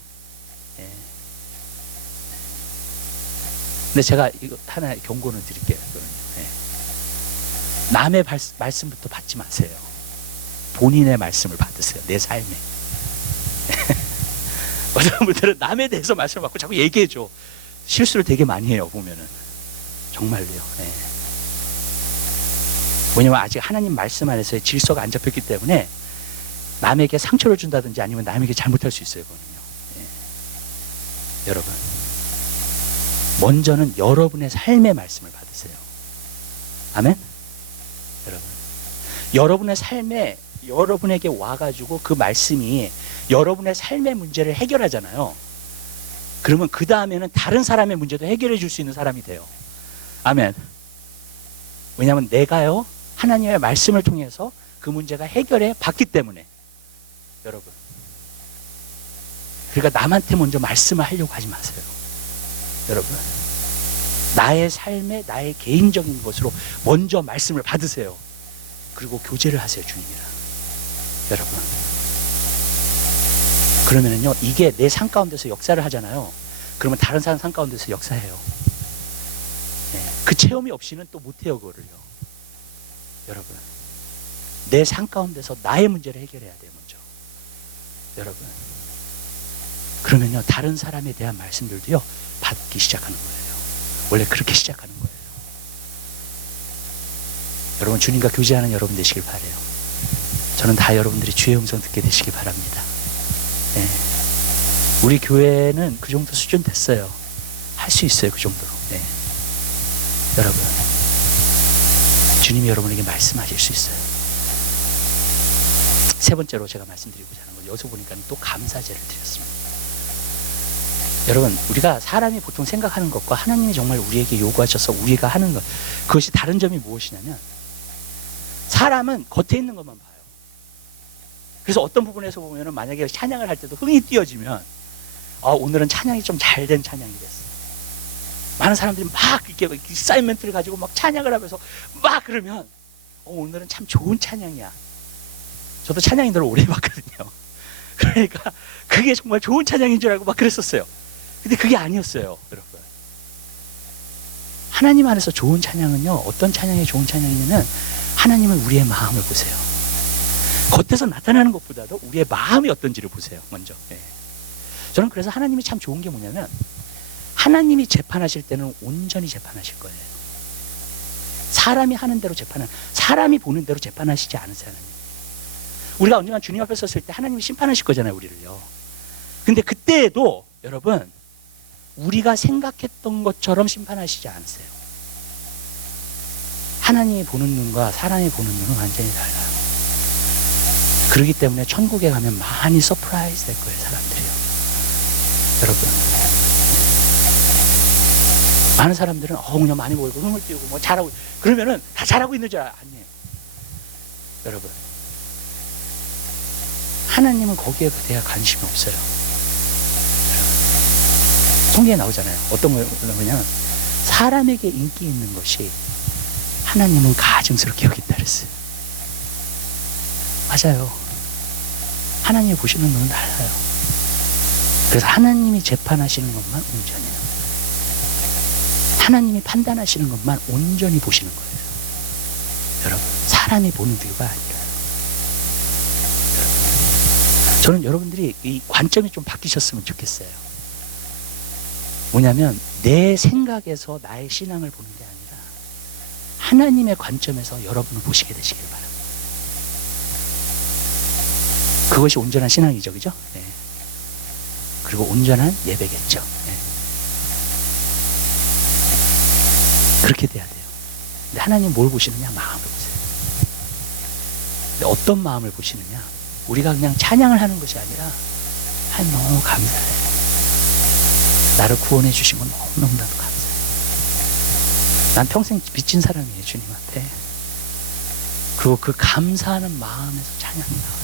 네. 근데 제가 이거 하나 경고는 드릴게요. 네. 남의 말씀부터 받지 마세요. 본인의 말씀을 받으세요. 내 삶에. 어떤 분들은 남에 대해서 말씀을 받고 자꾸 얘기해줘. 실수를 되게 많이 해요. 보면은 정말로요. 네. 왜냐면 아직 하나님 말씀 안에서의 질서가 안 잡혔기 때문에 남에게 상처를 준다든지 아니면 남에게 잘못할 수 있어요. 그거는요. 네. 여러분, 먼저는 여러분의 삶의 말씀을 받으세요. 아멘. 여러분, 여러분의 삶에 여러분에게 와가지고 그 말씀이 여러분의 삶의 문제를 해결하잖아요. 그러면 그 다음에는 다른 사람의 문제도 해결해 줄 수 있는 사람이 돼요. 아멘. 왜냐하면 내가요, 하나님의 말씀을 통해서 그 문제가 해결해 봤기 때문에. 여러분, 그러니까 남한테 먼저 말씀을 하려고 하지 마세요. 여러분, 나의 삶에 나의 개인적인 것으로 먼저 말씀을 받으세요. 그리고 교제를 하세요. 주님이랑. 여러분, 그러면은요, 이게 내 삶 가운데서 역사를 하잖아요. 그러면 다른 사람 삶 가운데서 역사해요. 네. 그 체험이 없이는 또 못해요, 그거를요. 여러분, 내 삶 가운데서 나의 문제를 해결해야 돼요, 먼저. 여러분, 그러면요, 다른 사람에 대한 말씀들도요, 받기 시작하는 거예요. 원래 그렇게 시작하는 거예요. 여러분, 주님과 교제하는 여러분 되시길 바라요. 저는 다 여러분들이 주의 음성 듣게 되시길 바랍니다. 네. 우리 교회는 그 정도 수준 됐어요. 할 수 있어요, 그 정도로. 네. 여러분, 주님이 여러분에게 말씀하실 수 있어요. 세 번째로 제가 말씀드리고자 하는 건, 여기서 보니까 또 감사제를 드렸습니다. 여러분, 우리가 사람이 보통 생각하는 것과 하나님이 정말 우리에게 요구하셔서 우리가 하는 것, 그것이 다른 점이 무엇이냐면, 사람은 겉에 있는 것만 봐요. 그래서 어떤 부분에서 보면은 만약에 찬양을 할 때도 흥이 띄어지면, 오늘은 찬양이 좀 잘된 찬양이 됐어. 많은 사람들이 막 이렇게 사이먼트를 가지고 막 찬양을 하면서 막 그러면, 오늘은 참 좋은 찬양이야. 저도 찬양 인도를 오래 해봤거든요. 그러니까 그게 정말 좋은 찬양인 줄 알고 막 그랬었어요. 근데 그게 아니었어요, 여러분. 하나님 안에서 좋은 찬양은요, 어떤 찬양이 좋은 찬양이냐면, 하나님은 우리의 마음을 보세요. 겉에서 나타나는 것보다도 우리의 마음이 어떤지를 보세요, 먼저. 네. 저는 그래서 하나님이 참 좋은 게 뭐냐면, 하나님이 재판하실 때는 온전히 재판하실 거예요. 사람이 하는 대로 사람이 보는 대로 재판하시지 않으세요, 하나님. 우리가 언젠가 주님 앞에 섰을 때 하나님이 심판하실 거잖아요, 우리를요. 근데 그때에도 여러분, 우리가 생각했던 것처럼 심판하시지 않으세요. 하나님이 보는 눈과 사람이 보는 눈은 완전히 달라요. 그렇기 때문에 천국에 가면 많이 서프라이즈 될 거예요, 사람들이요. 여러분, 많은 사람들은 그냥 많이 보이고 흥을 띄우고 뭐 잘하고, 그러면은 다 잘하고 있는 줄 아니에요. 여러분, 하나님은 거기에 대해 관심이 없어요. 성경에 나오잖아요. 어떤 거냐면, 사람에게 인기 있는 것이 하나님은 가증스럽게 여긴다 그랬어요. 맞아요. 하나님이 보시는 눈은 달라요. 그래서 하나님이 재판하시는 것만 온전해요. 하나님이 판단하시는 것만 온전히 보시는 거예요. 여러분, 사람이 보는 뷰가 아니라요. 여러분, 저는 여러분들이 이 관점이 좀 바뀌셨으면 좋겠어요. 뭐냐면, 내 생각에서 나의 신앙을 보는 게 아니라 하나님의 관점에서 여러분을 보시게 되시길 바랍니다. 그것이 온전한 신앙이죠, 그죠? 네. 그리고 온전한 예배겠죠. 네. 그렇게 돼야 돼요. 근데 하나님 뭘 보시느냐? 마음을 보세요. 근데 어떤 마음을 보시느냐? 우리가 그냥 찬양을 하는 것이 아니라, 하나님 너무 감사해요. 나를 구원해 주신 건 너무너무나도 감사해요. 난 평생 빚진 사람이에요, 주님한테. 그리고 그 감사하는 마음에서 찬양이 나와요.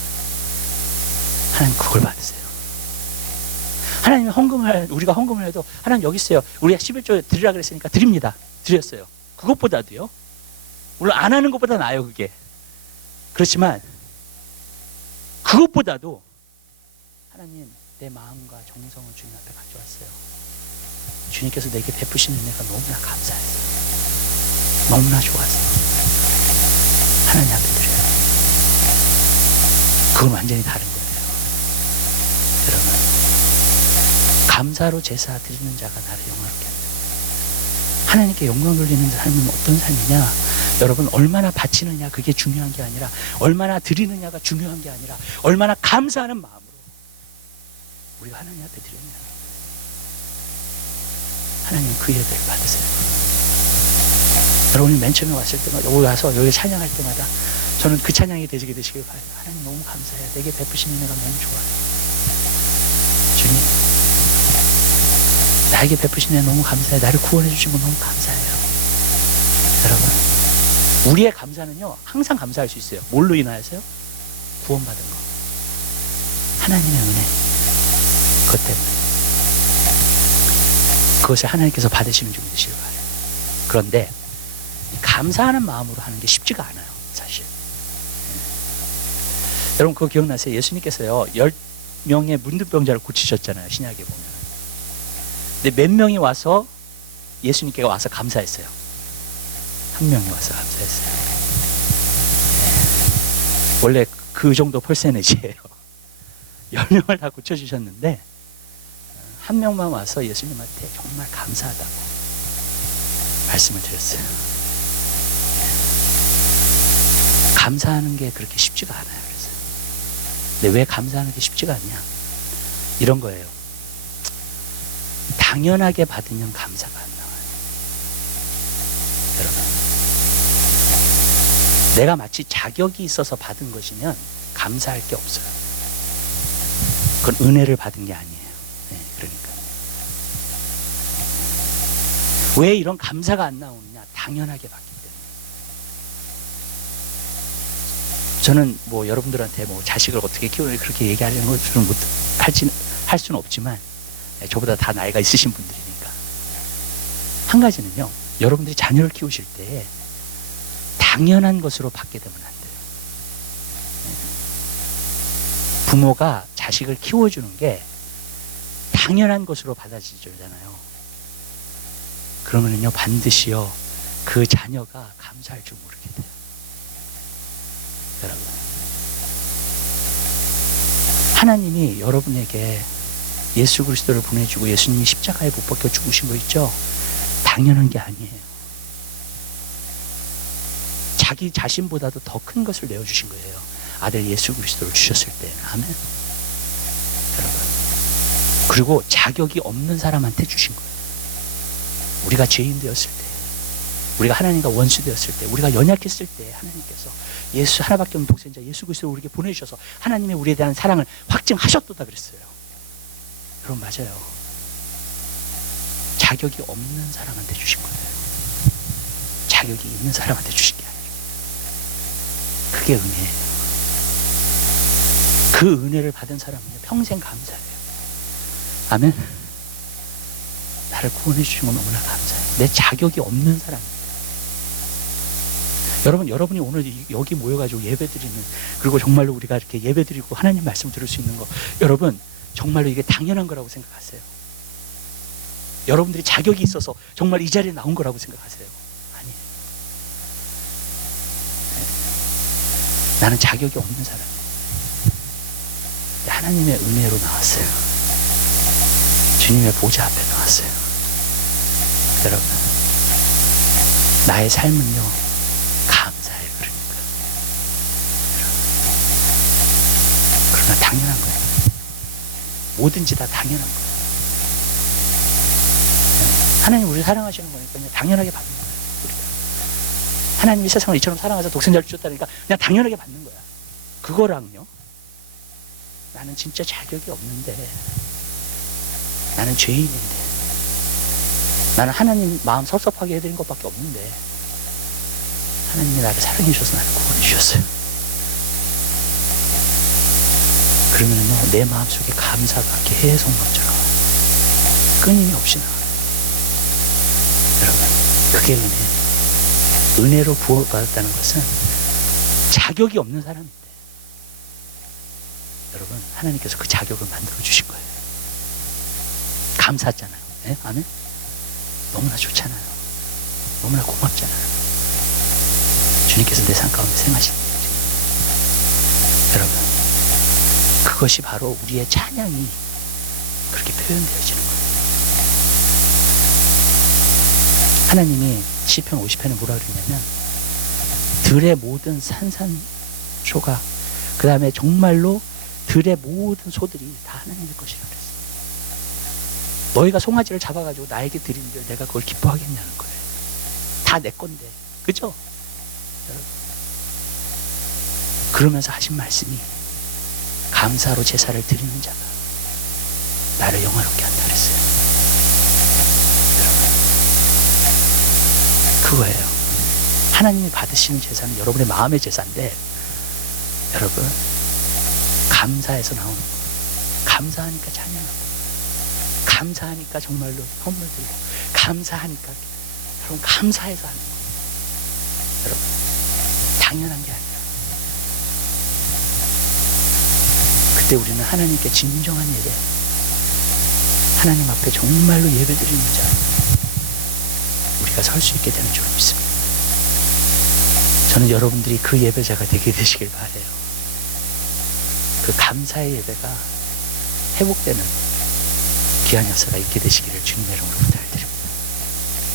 하나님 그걸 받으세요. 하나님 우리가 헌금을 해도, 하나님 여기 있어요. 우리가 11조 드리라 그랬으니까 드립니다. 드렸어요. 그것보다도요, 물론 안 하는 것보다 나아요, 그게. 그렇지만 그것보다도 하나님, 내 마음과 정성을 주님 앞에 가져왔어요. 주님께서 내게 베푸시는 은혜가 너무나 감사해서, 너무나 좋아서 하나님 앞에 드려요. 그건 완전히 다른 거예요. 여러분, 감사로 제사 드리는 자가 나를 영화롭게 한다. 하나님께 영광 돌리는 삶은 어떤 삶이냐? 여러분, 얼마나 바치느냐, 그게 중요한 게 아니라, 얼마나 드리느냐가 중요한 게 아니라, 얼마나 감사하는 마음으로 우리가 하나님 앞에 드렸냐. 하나님 그 예배를 받으세요. 여러분이 맨 처음에 왔을 때마다, 여기 와서 여기 찬양할 때마다 저는 그 찬양이 되시게 되시길 바라요. 하나님 너무 감사해요. 내게 베푸시는 은혜가 너무 좋아요. 주님, 나에게 베푸신 은혜 너무 감사해요. 나를 구원해 주신 거 너무 감사해요. 여러분, 우리의 감사는요, 항상 감사할 수 있어요. 뭘로 인하여서요? 구원받은 거. 하나님의 은혜. 그것 때문에. 그것을 하나님께서 받으시는 줄 믿으시길 바라요. 그런데 감사하는 마음으로 하는 게 쉽지가 않아요, 사실. 여러분, 그거 기억나세요? 예수님께서요, 명의 문둥병자를 고치셨잖아요, 신약에 보면. 근데 몇 명이 와서 예수님께 와서 감사했어요? 한 명이 와서 감사했어요. 네. 원래 그 정도 퍼센티지예요. 10명을 다 고쳐주셨는데 한 명만 와서 예수님한테 정말 감사하다고 말씀을 드렸어요. 감사하는 게 그렇게 쉽지가 않아요. 그래서. 근데 왜 감사하는 게 쉽지가 않냐? 이런 거예요. 당연하게 받으면 감사가 안 나와요. 여러분, 내가 마치 자격이 있어서 받은 것이면 감사할 게 없어요. 그건 은혜를 받은 게 아니에요. 네, 그러니까 왜 이런 감사가 안 나오느냐? 당연하게 받기 때문에. 저는 뭐 여러분들한테 뭐 자식을 어떻게 키우는지 그렇게 얘기하려는 것은 할 수는 없지만, 저보다 다 나이가 있으신 분들이니까. 한 가지는요, 여러분들이 자녀를 키우실 때 당연한 것으로 받게 되면 안 돼요. 부모가 자식을 키워주는 게 당연한 것으로 받아들여지잖아요. 그러면요, 반드시요, 그 자녀가 감사할 줄 모르게 돼요. 여러분, 하나님이 여러분에게 예수 그리스도를 보내주고 예수님이 십자가에 못 박혀 죽으신 거 있죠? 당연한 게 아니에요. 자기 자신보다도 더 큰 것을 내어주신 거예요. 아들 예수 그리스도를 주셨을 때는. 아멘. 여러분, 그리고 자격이 없는 사람한테 주신 거예요. 우리가 죄인 되었을 때, 우리가 하나님과 원수 되었을 때, 우리가 연약했을 때 하나님께서 예수 하나밖에 없는 독생자 예수 그리스도를 우리에게 보내주셔서 하나님의 우리에 대한 사랑을 확증하셨다 그랬어요. 여러분, 맞아요. 자격이 없는 사람한테 주신 거예요. 자격이 있는 사람한테 주신 게 아니에요. 그게 은혜예요. 그 은혜를 받은 사람은요, 평생 감사해요. 아멘. 나를 구원해 주신 건 너무나 감사해요. 내 자격이 없는 사람입니다. 여러분, 여러분이 오늘 여기 모여가지고 예배드리는, 그리고 정말로 우리가 이렇게 예배드리고 하나님 말씀 들을 수 있는 거, 여러분 정말로 이게 당연한 거라고 생각하세요? 여러분들이 자격이 있어서 정말 이 자리에 나온 거라고 생각하세요? 아니에요. 네. 나는 자격이 없는 사람이에요. 하나님의 은혜로 나왔어요. 주님의 보좌 앞에 나왔어요. 여러분, 나의 삶은요, 감사해요. 그러니까. 그러나 당연한 거예요. 뭐든지 다 당연한 거예요. 하나님 우리를 사랑하시는 거니까 그냥 당연하게 받는 거예요. 우리가. 하나님이 세상을 이처럼 사랑하셔서 독생자를 주셨다니까 그냥 당연하게 받는 거야. 그거랑요, 나는 진짜 자격이 없는데, 나는 죄인인데, 나는 하나님 마음 섭섭하게 해드린 것밖에 없는데 하나님이 나를 사랑해 주셔서 나를 구원해 주셨어요. 그러면요, 내 마음속에 감사가 계속 넘쳐나와요. 끊임없이 나와요. 여러분, 그게 은혜예요. 은혜로 부어받았다는 것은 자격이 없는 사람인데, 여러분, 하나님께서 그 자격을 만들어 주신 거예요. 감사하잖아요. 네? 아멘? 너무나 좋잖아요. 너무나 고맙잖아요. 주님께서 내 삶 가운데 생하시는 거죠. 여러분, 그것이 바로 우리의 찬양이 그렇게 표현되어지는 거예요. 하나님이 시편 50편에 뭐라 그러냐면, 들의 모든 산산초가, 그 다음에 정말로 들의 모든 소들이 다 하나님의 것이라고 그랬어요. 너희가 송아지를 잡아가지고 나에게 드리는데 내가 그걸 기뻐하겠냐는 거예요. 다 내 건데. 그죠? 여러분, 그러면서 하신 말씀이, 감사로 제사를 드리는 자가 나를 영화롭게 한다 그랬어요. 여러분, 그거예요. 하나님이 받으시는 제사는 여러분의 마음의 제사인데, 여러분, 감사해서 나오는 거예요. 감사하니까 찬양하고, 감사하니까 정말로 선물 드리고, 감사하니까, 여러분, 감사해서 하는 거예요. 여러분, 당연한 게 아니라, 그 그때 우리는 하나님께 진정한 예배, 하나님 앞에 정말로 예배드리는 자, 우리가 설 수 있게 되는 줄 믿습니다. 저는 여러분들이 그 예배자가 되게 되시길 바라요. 그 감사의 예배가 회복되는 귀한 역사가 있게 되시기를 주님의 이름으로 부탁드립니다.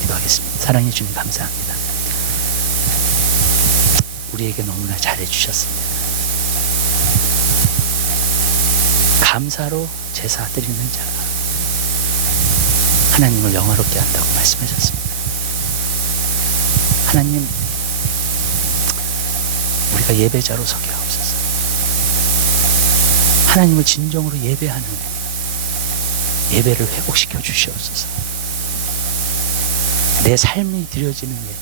기도하겠습니다. 사랑해 주님 감사합니다. 우리에게 너무나 잘해주셨습니다. 감사로 제사 드리는 자가 하나님을 영화롭게 한다고 말씀하셨습니다. 하나님, 우리가 예배자로 서게 하옵소서. 하나님을 진정으로 예배하는 예배를 회복시켜 주시옵소서. 내 삶이 드려지는 예배,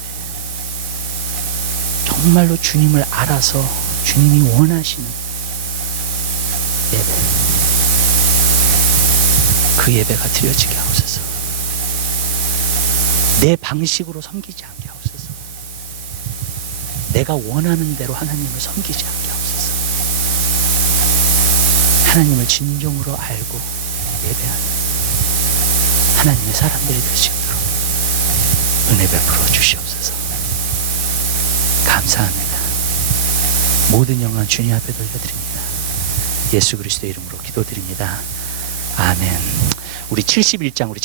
정말로 주님을 알아서 주님이 원하시는 예배, 그 예배가 드려지게 하옵소서. 내 방식으로 섬기지 않게 하옵소서. 내가 원하는 대로 하나님을 섬기지 않게 하옵소서. 하나님을 진정으로 알고 예배하는 하나님의 사람들이 될 수 있도록 은혜 베풀어 주시옵소서. 감사합니다. 모든 영광 주님 앞에 돌려드립니다. 예수 그리스도의 이름으로 기도드립니다. 아멘. 우리 71장 우리